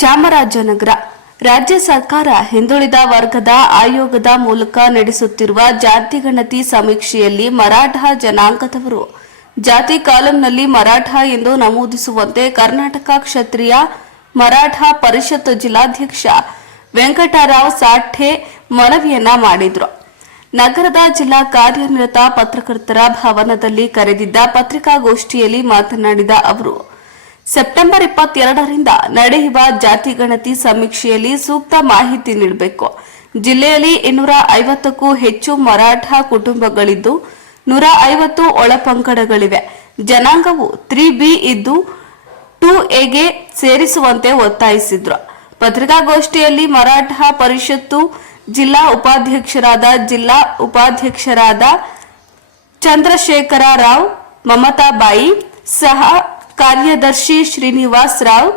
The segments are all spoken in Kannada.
ಚಾಮರಾಜನಗರ ರಾಜ್ಯ ಸರ್ಕಾರ ಹಿಂದುಳಿದ ವರ್ಗದ ಆಯೋಗದ ಮೂಲಕ ನಡೆಸುತ್ತಿರುವ ಜಾತಿ ಗಣತಿ ಸಮೀಕ್ಷೆಯಲ್ಲಿ ಮರಾಠ ಜನಾಂಗದವರು ಜಾತಿ ಕಾಲಂನಲ್ಲಿ ಮರಾಠ ಎಂದು ನಮೂದಿಸುವಂತೆ ಕರ್ನಾಟಕ ಕ್ಷತ್ರಿಯ ಮರಾಠ ಪರಿಷತ್ ಜಿಲ್ಲಾಧ್ಯಕ್ಷ ವೆಂಕಟರಾವ್ ಸಾಠೆ ಮನವಿಯನ್ನ ಮಾಡಿದರು. ನಗರದ ಜಿಲ್ಲಾ ಕಾರ್ಯನಿರತ ಪತ್ರಕರ್ತರ ಭವನದಲ್ಲಿ ಕರೆದಿದ್ದ ಪತ್ರಿಕಾಗೋಷ್ಠಿಯಲ್ಲಿ ಮಾತನಾಡಿದ ಅವರು, ಸೆಪ್ಟೆಂಬರ್ 22ರಿಂದ ನಡೆಯುವ ಜಾತಿ ಗಣತಿ ಸಮೀಕ್ಷೆಯಲ್ಲಿ ಸೂಕ್ತ ಮಾಹಿತಿ ನೀಡಬೇಕು. ಜಿಲ್ಲೆಯಲ್ಲಿ 250ಕ್ಕೂ ಹೆಚ್ಚು ಮರಾಠ ಕುಟುಂಬಗಳಿದ್ದು 150 ಒಳಪಂಗಡಗಳಿವೆ. ಜನಾಂಗವು 3B ಇದ್ದು 2Aಗೆ ಸೇರಿಸುವಂತೆ ಒತ್ತಾಯಿಸಿದ್ರು. ಪತ್ರಿಕಾಗೋಷ್ಠಿಯಲ್ಲಿ ಮರಾಠ ಪರಿಷತ್ತು ಜಿಲ್ಲಾ ಉಪಾಧ್ಯಕ್ಷರಾದ ಚಂದ್ರಶೇಖರ ರಾವ್, ಮಮತಾಬಾಯಿ, ಸಹ ಕಾರ್ಯದರ್ಶಿ ಶ್ರೀನಿವಾಸ್ ರಾವ್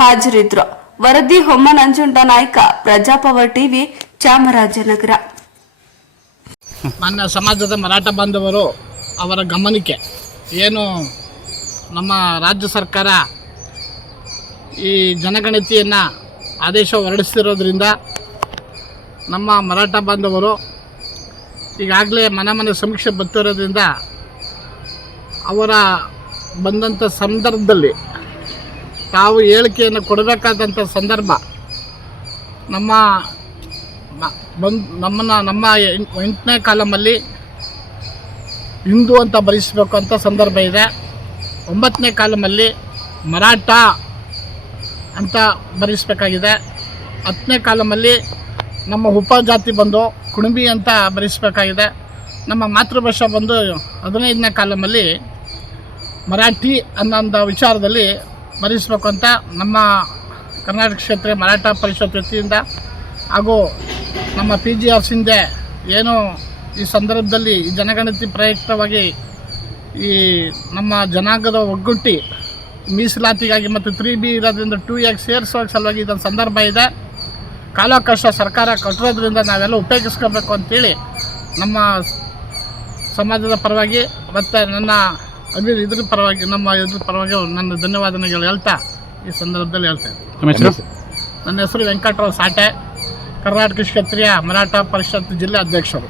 ಹಾಜರಿದ್ದರು. ವರದಿ ಹೊಮ್ಮನಂಜುಂಡ ನಾಯ್ಕ, ಪ್ರಜಾಪವರ್ ಟಿವಿ, ಚಾಮರಾಜನಗರ. ನನ್ನ ಸಮಾಜದ ಮರಾಠ ಬಾಂಧವರು ಅವರ ಗಮನಕ್ಕೆ ಏನು ನಮ್ಮ ರಾಜ್ಯ ಸರ್ಕಾರ ಈ ಜನಗಣತಿಯನ್ನು ಆದೇಶ ಹೊರಡಿಸ್ತಿರೋದ್ರಿಂದ ನಮ್ಮ ಮರಾಠ ಬಾಂಧವರು ಈಗಾಗಲೇ ಮನೆ ಸಮೀಕ್ಷೆ ಬರ್ತಿರೋದ್ರಿಂದ ಅವರ ಬಂದಂಥ ಸಂದರ್ಭದಲ್ಲಿ ತಾವು ಹೇಳಿಕೆಯನ್ನು ಕೊಡಬೇಕಾದಂಥ ಸಂದರ್ಭ ನಮ್ಮ 8ನೇ ಕಾಲಮಲ್ಲಿ ಹಿಂದೂ ಅಂತ ಬರೆಸಬೇಕು ಅಂತ ಸಂದರ್ಭ ಇದೆ. 9ನೇ ಕಾಲಮಲ್ಲಿ ಮರಾಠ ಅಂತ ಬರೆಸಬೇಕಾಗಿದೆ. 10ನೇ ಕಾಲಮಲ್ಲಿ ನಮ್ಮ ಉಪಜಾತಿ ಬಂದು ಕುಣಬಿ ಅಂತ ಬರೆಸಬೇಕಾಗಿದೆ. ನಮ್ಮ ಮಾತೃಭಾಷೆ ಬಂದು 15ನೇ ಕಾಲಮಲ್ಲಿ ಮರಾಠಿ ಅನ್ನೋ ವಿಚಾರದಲ್ಲಿ ಬರೆಸಬೇಕು ಅಂತ ನಮ್ಮ ಕರ್ನಾಟಕ ಕ್ಷೇತ್ರ ಮರಾಠ ಪರಿಷತ್ ವತಿಯಿಂದ ಹಾಗೂ ನಮ್ಮ PGR ಸಿಂಧೆ ಏನು ಈ ಸಂದರ್ಭದಲ್ಲಿ ಈ ಜನಗಣತಿ ಪ್ರಯುಕ್ತವಾಗಿ ಈ ನಮ್ಮ ಜನಾಂಗದ ಒಗ್ಗಟ್ಟಿ ಮೀಸಲಾತಿಗಾಗಿ ಮತ್ತು 3B ಇರೋದ್ರಿಂದ 2Aಗೆ ಸೇರಿಸೋ ಸಲುವಾಗಿ ಇದೊಂದು ಸಂದರ್ಭ ಇದೆ. ಕಾಲಾವಕಾಶ ಸರ್ಕಾರ ಕೊಟ್ಟಿರೋದ್ರಿಂದ ನಾವೆಲ್ಲ ಉಪಯೋಗಿಸ್ಕೋಬೇಕು ಅಂತೇಳಿ ನಮ್ಮ ಸಮಾಜದ ಪರವಾಗಿ ಮತ್ತು ನನ್ನ ಇದ್ರ ಪರವಾಗಿ ನನ್ನ ಧನ್ಯವಾದಗಳು ಹೇಳ್ತಾ ಈ ಸಂದರ್ಭದಲ್ಲಿ ಹೇಳ್ತಾ ಇದ್ದೀನಿ. ನನ್ನ ಹೆಸರು ವೆಂಕಟರಾವ್ ಸಾಠೆ, ಕರ್ನಾಟಕ ಕ್ಷತ್ರಿಯ ಮರಾಠ ಪರಿಷತ್ ಜಿಲ್ಲಾ ಅಧ್ಯಕ್ಷರು.